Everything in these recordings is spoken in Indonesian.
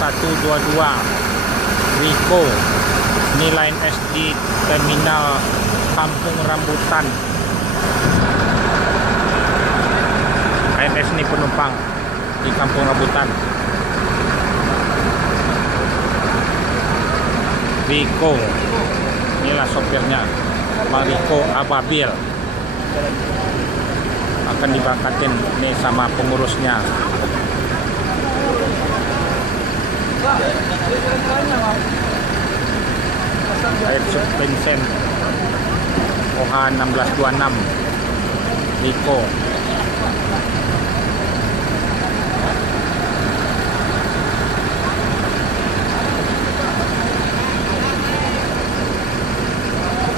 7122 Riko. Ini Line S di terminal Kampung Rambutan. Line S ini penumpang di Kampung Rambutan. Riko, inilah sopirnya, Bang Riko Ababil. Akan diberangkatin nih sama pengurusnya. Air suspension OH 1626 Riko.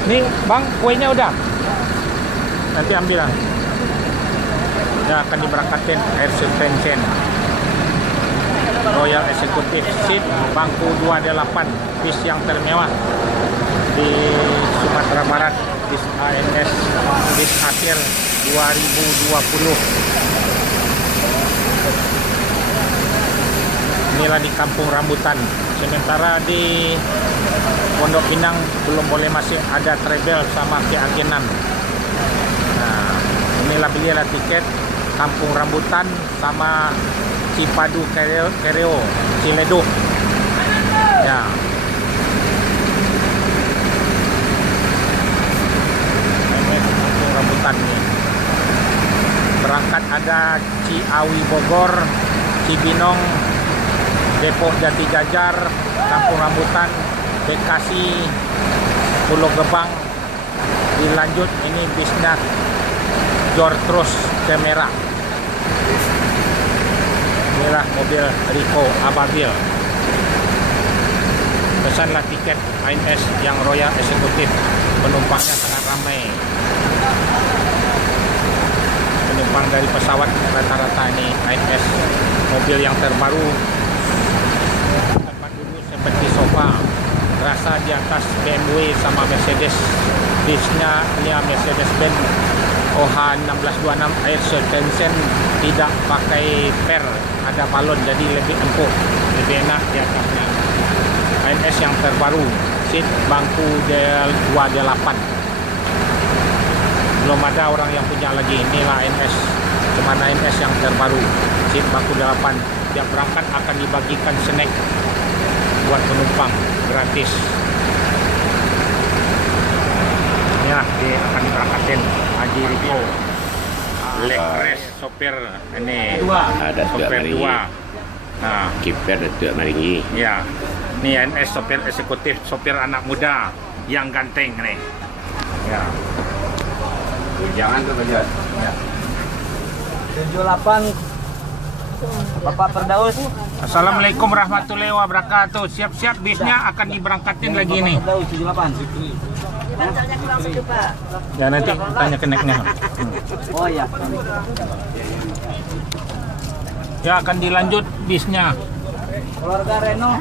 Nih Bang, kuenya udah. Nanti ambil lah. Ya, akan diberangkatin air suspension Royal Executive Seat bangku 28, bis yang termewah di Sumatera Barat, bis ANS, bis akhir 2020. Inilah di Kampung Rambutan. Sementara di Pondok Pinang belum boleh masih ada travel sama keagenan. Nah, inilah belilah tiket Kampung Rambutan sama Cipadu Kereo Ciledug. Ya. Ini Kampung Rambutan nih. Berangkat ada Ciawi Bogor, Cibinong, Depok Jati Jajar, Kampung Rambutan, Bekasi, Pulau Gebang. Dilanjut ini bisnya jor terus ke Merah. Inilah mobil Riko Ababil. Pesanlah tiket ANS yang Royal Executive. Penumpangnya sangat ramai. Penumpang dari pesawat rata-rata ini ANS. Mobil yang terbaru. Tempat duduk seperti sofa. Rasa di atas BMW sama Mercedes. Bisnya ini Mercedes-Benz OH 1626 air suspension, tidak pakai per, ada balon jadi lebih empuk, lebih enak di atasnya. ANS yang terbaru, seat bangku 28. Belum ada orang yang punya lagi. Inilah ANS, cuma ANS yang terbaru, seat bangku 8. Tiap berangkat akan dibagikan snack buat penumpang gratis. Ya, dia akan diberangkatin Haji Riko. Leg rest sopir ini. Ada sopir 2. Nah, kiper Datuk Maringi. Ya. Ini NS sopir eksekutif, sopir anak muda yang ganteng nih. Ya. Jangan tuh Bajat. Ya. 78 Bapak Firdaus. Assalamualaikum warahmatullahi wabarakatuh. Siap-siap bisnya akan diberangkatin lagi nih. Firdaus 78. Ya nanti tanya ke neknya. Oh iya. Ya akan dilanjut bisnya. Keluarga Reno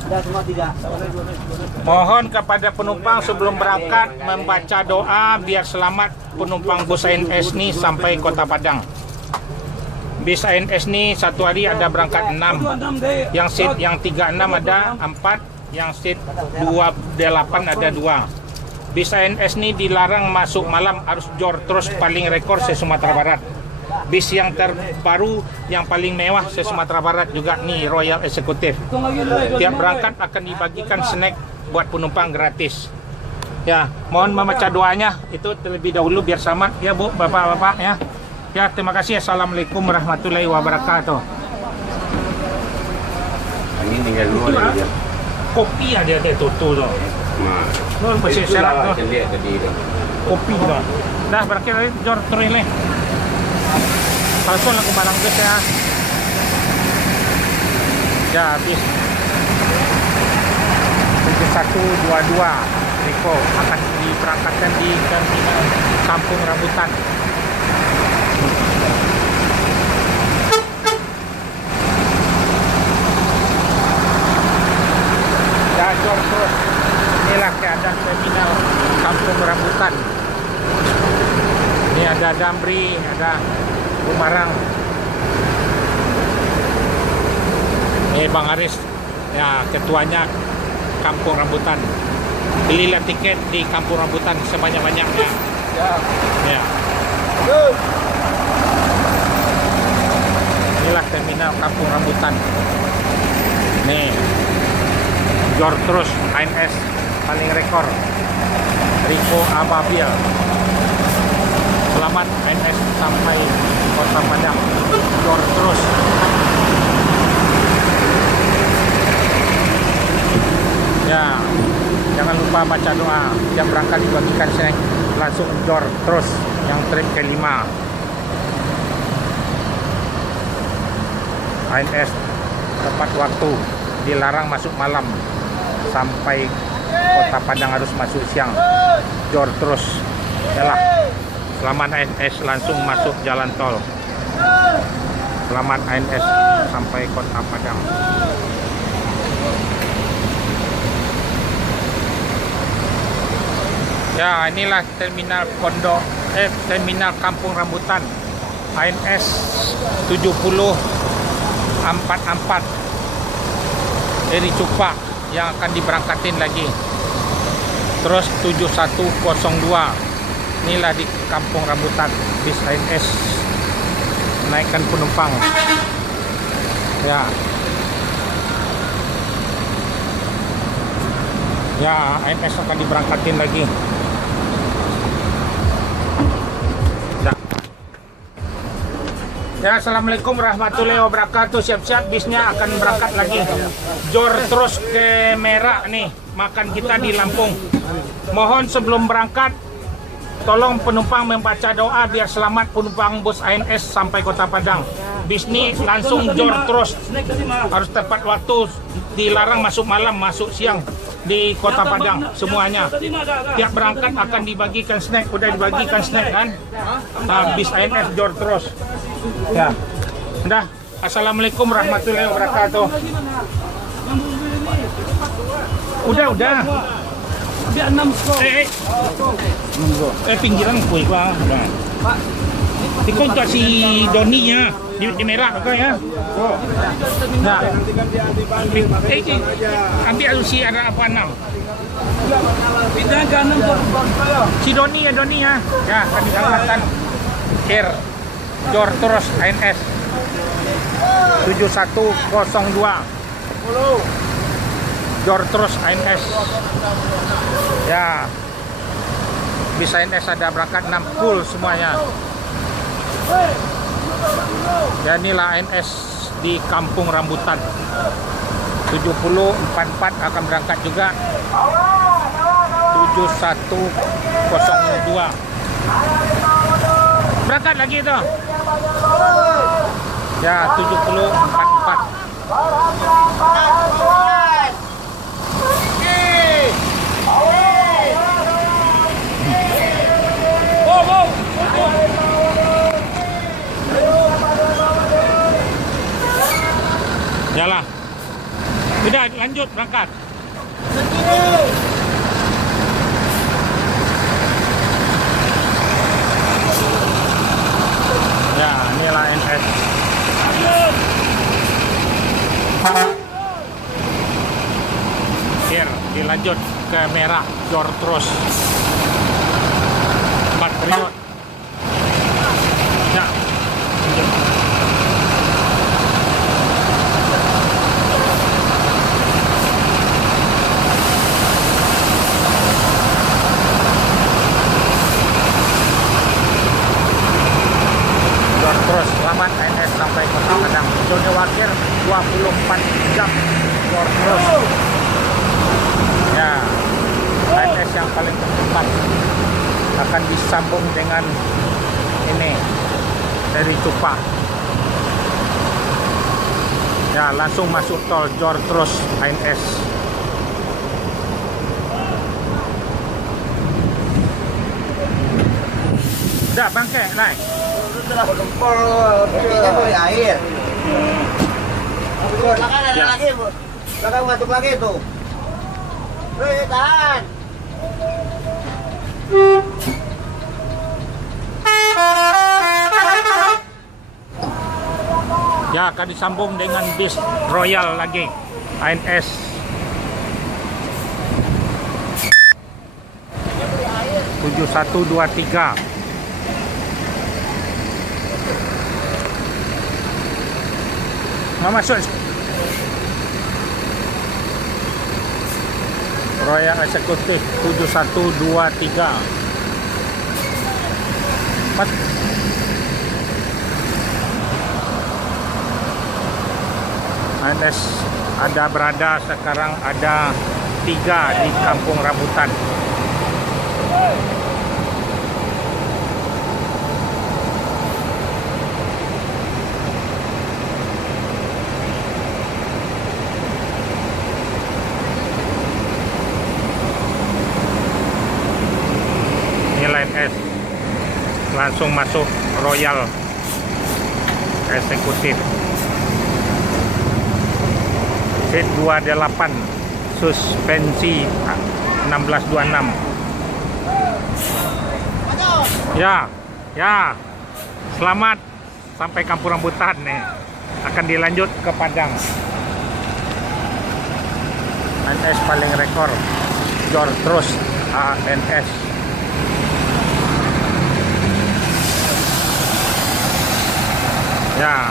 sudah semua tidak. Mohon kepada penumpang sebelum berangkat membaca doa biar selamat penumpang bus ANS ini sampai Kota Padang. Bis ANS ini satu hari ada berangkat 6. Yang seat yang 36 ada 4. Yang seat 28 ada 2. Bis ANS ini dilarang masuk malam, harus jor terus paling rekor se-Sumatera Barat. Bis yang terbaru yang paling mewah se-Sumatera Barat juga nih Royal Executive. Tiap berangkat akan dibagikan snack buat penumpang gratis. Ya, mohon membaca doanya itu terlebih dahulu biar selamat ya Bu, Bapak-bapak ya. Ya, terima kasih. Assalamualaikum warahmatullahi wabarakatuh. Ini tinggal dulu lagi dia. Kopi ada tuh tuh. Nah, Nun pasti syarat tuh. lihat tadi tu. Kopi dah. Dah berakhir lagi jor terus ni. Langsung aku barang ke ya. Ya habis. 7122 Riko akan diberangkatkan di terminal Kampung Rambutan. Ya jor terus. Inilah keadaan terminal Kampung Rambutan. Ini ada Damri, ada Bumarang. Ini Bang Aris, ya ketuanya Kampung Rambutan. Belilah tiket di Kampung Rambutan sebanyak-banyaknya. Ya. Inilah terminal Kampung Rambutan. Nih, Jor terus ANS paling rekor Rico Ababil. Selamat ANS sampai Kota Padang. Jor terus. Ya, jangan lupa baca doa. Yang berangkat dibagikan snack langsung Jor terus yang trip ke-5. ANS tepat waktu, dilarang masuk malam sampai Kota Padang harus masuk siang. Jor terus. Yalah. Selamat ANS langsung masuk jalan tol. Selamat ANS sampai Kota Padang. Ya, inilah terminal terminal Kampung Rambutan. ANS 7044 dari Cupak yang akan diberangkatin lagi. Terus 7102. Inilah di Kampung Rambutan bis ANS naikkan penumpang. Ya. Ya, ANS akan diberangkatin lagi. Ya, assalamualaikum warahmatullahi wabarakatuh. Siap-siap bisnya akan berangkat lagi. Jor terus ke Merak nih. Makan kita di Lampung. Mohon sebelum berangkat, tolong penumpang membaca doa biar selamat penumpang bus ANS sampai Kota Padang. Bis ini langsung Jor terus. Harus tepat waktu. Dilarang masuk malam, masuk siang di Kota Padang semuanya. Tiap berangkat akan dibagikan snack. Udah dibagikan snack kan? Nah, bis ANS Jor terus. Ya, udah. Assalamualaikum warahmatullahi wabarakatuh. Udah. Biar 6 skor. Pinggiran kue bang. Tikon untuk si Doni ya di Merah kok ya. Nah, ambil si ada apa 6. Pindah ke 6 si Doni ya. Ya, akan diangkatkan Air Jor terus ANS 7102. Jor terus ANS. Ya. Bis ANS ada berangkat 6 full semuanya. Ya, inilah ANS di Kampung Rambutan. 7044 akan berangkat juga. 7102. Berangkat lagi tuh. Ya, 7044. Yalah. Udah lanjut berangkat. Ya, inilah ANS. Here, dilanjut ke Merah, Jor terus. 4 periode. Ya, lanjut. Terus selamat ANS sampai Kota Padang. Zona wakil 24 jam. Jor terus. Ya, ANS yang paling terdepan akan disambung dengan ini dari Cupak. Ya, langsung masuk tol Jor terus ANS. Udah bangke naik. Ini boleh air. Belakang ada lagi, Bu. Belakang batuk lagi tuh. Tahan. Ya, akan disambung dengan bis Royal lagi. ANS. Tujuh 7123. Mau masuk Royal Eksekutif 7123. ANS ada berada sekarang ada 3 di Kampung Rambutan. ANS langsung masuk Royal Eksekutif seat 28 suspensi 1626. Ya selamat sampai Kampung Rambutan nih, akan dilanjut ke Padang. ANS paling rekor Jor terus ANS. Ya,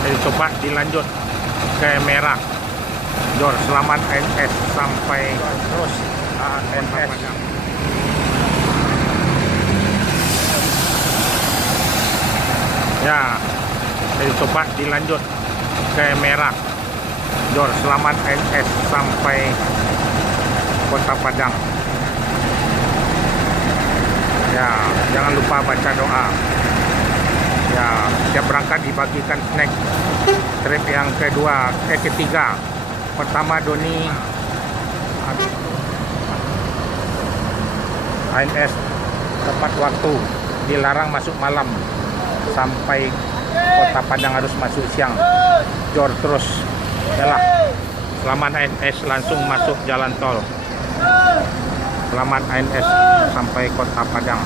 jadi coba dilanjut ke Merah. Jor selamat ANS sampai terus ANS. Ya, jadi coba dilanjut ke Merah. Jor selamat ANS sampai Kota Padang. Ya, jangan lupa baca doa. Ya, siap berangkat dibagikan snack. Trip yang ketiga. Pertama Doni ANS tepat waktu, dilarang masuk malam. Sampai Kota Padang harus masuk siang. Jor terus. Yalah. Selamat ANS langsung masuk jalan tol. Selamat ANS sampai Kota Padang.